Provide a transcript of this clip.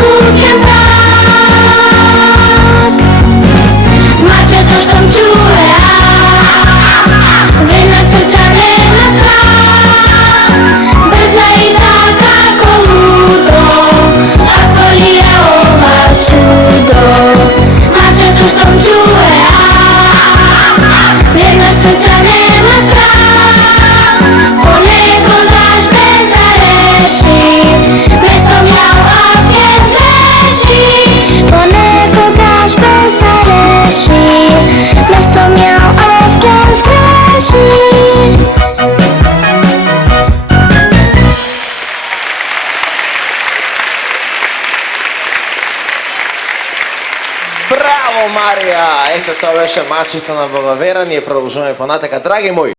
kukiem brak. Macie toż tam czule, wy nas to czale na strach. Beza i taka koludo, a kolia oma cudo. Macie toż tam czule, wy nas to czale na strach. Ponego dasz bez areszy, mesto miał awkiem zreszy. Ponego dasz bez areszy, mesto miał awkiem zreszy. Браво, Марија! Ето тоа беше Мачето на Боговера. Ние продолжуваме понатака, драги мои.